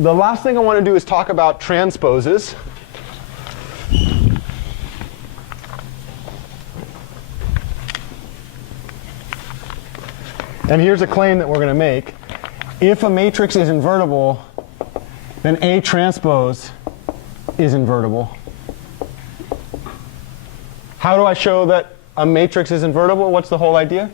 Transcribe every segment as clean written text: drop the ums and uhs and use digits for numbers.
the last thing I want to do is talk about transposes. And here's a claim that we're going to make. If a matrix is invertible, then A transpose is invertible. How do I show that a matrix is invertible? What's the whole idea?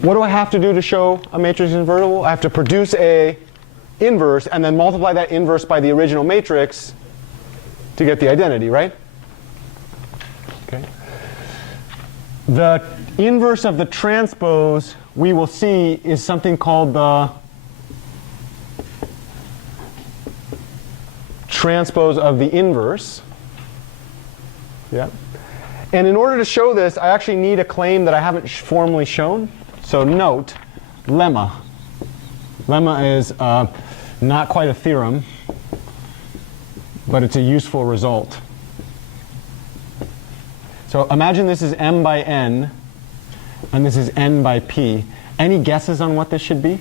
What do I have to do to show a matrix is invertible? I have to produce a inverse and then multiply that inverse by the original matrix to get the identity, right? Okay. The inverse of the transpose we will see is something called the transpose of the inverse. Yeah. And in order to show this, I actually need a claim that I haven't formally shown. So note, lemma. Lemma is not quite a theorem, but it's a useful result. So imagine this is m by n, and this is n by p. Any guesses on what this should be?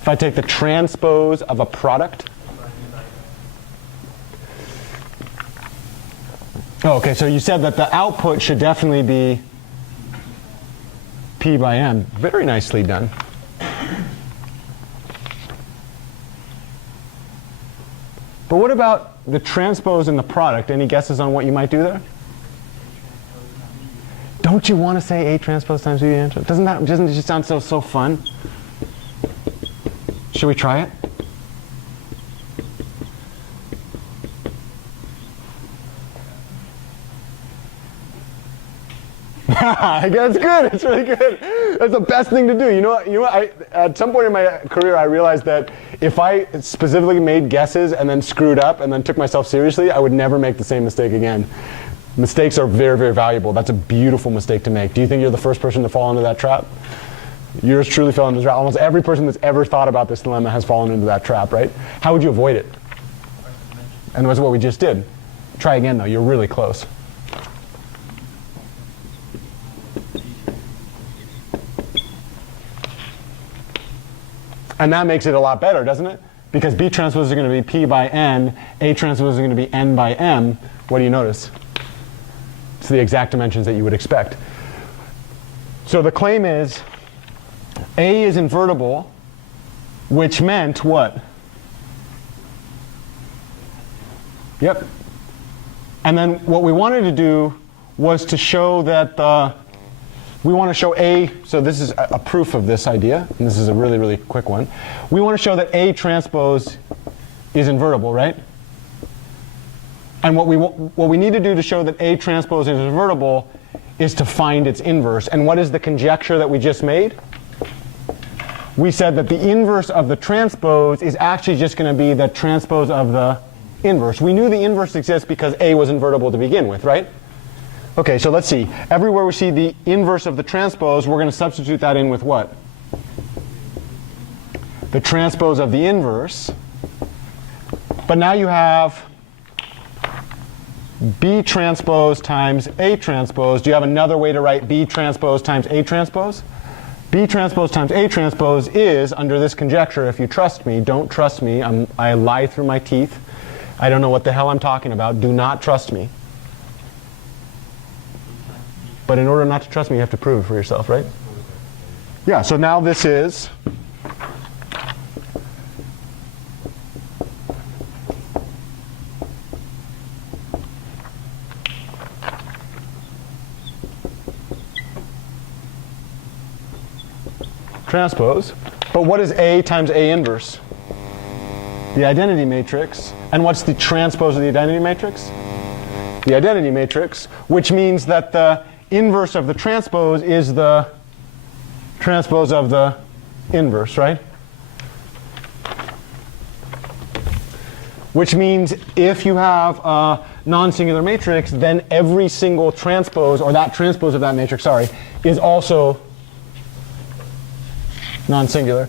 If I take the transpose of a product? Oh, okay, so you said that the output should definitely be p by m. Very nicely done. But what about the transpose and the product? Any guesses on what you might do there? Don't you want to say A transpose times B transpose? Doesn't it just sound so fun? Should we try it? That's good. It's really good. That's the best thing to do. You know what? At some point in my career, I realized that if I specifically made guesses and then screwed up and then took myself seriously, I would never make the same mistake again. Mistakes are very, very valuable. That's a beautiful mistake to make. Do you think you're the first person to fall into that trap? Yours truly fell into the trap. Almost every person that's ever thought about this dilemma has fallen into that trap, right? How would you avoid it? And that's what we just did. Try again, though. You're really close. And that makes it a lot better, doesn't it? Because B transpose is going to be P by N, A transpose is going to be N by M. What do you notice? It's the exact dimensions that you would expect. So the claim is A is invertible, which meant what? Yep. And then what we wanted to do was to show that we want to show A, so this is a proof of this idea, and this is a really, really quick one. We want to show that A transpose is invertible, right? And what we need to do to show that A transpose is invertible is to find its inverse. And what is the conjecture that we just made? We said that the inverse of the transpose is actually just going to be the transpose of the inverse. We knew the inverse exists because A was invertible to begin with, right? Okay, so let's see. Everywhere we see the inverse of the transpose, we're going to substitute that in with what? The transpose of the inverse. But now you have B transpose times A transpose. Do you have another way to write B transpose times A transpose? B transpose times A transpose is, under this conjecture, if you trust me, don't trust me, I lie through my teeth. I don't know what the hell I'm talking about. Do not trust me. But in order not to trust me, you have to prove it for yourself, right? Yeah, so now this is transpose. But what is A times A inverse? The identity matrix. And what's the transpose of the identity matrix? The identity matrix, which means that the inverse of the transpose is the transpose of the inverse, right? Which means if you have a non-singular matrix, then every single transpose, or that transpose of that matrix, sorry, is also non-singular.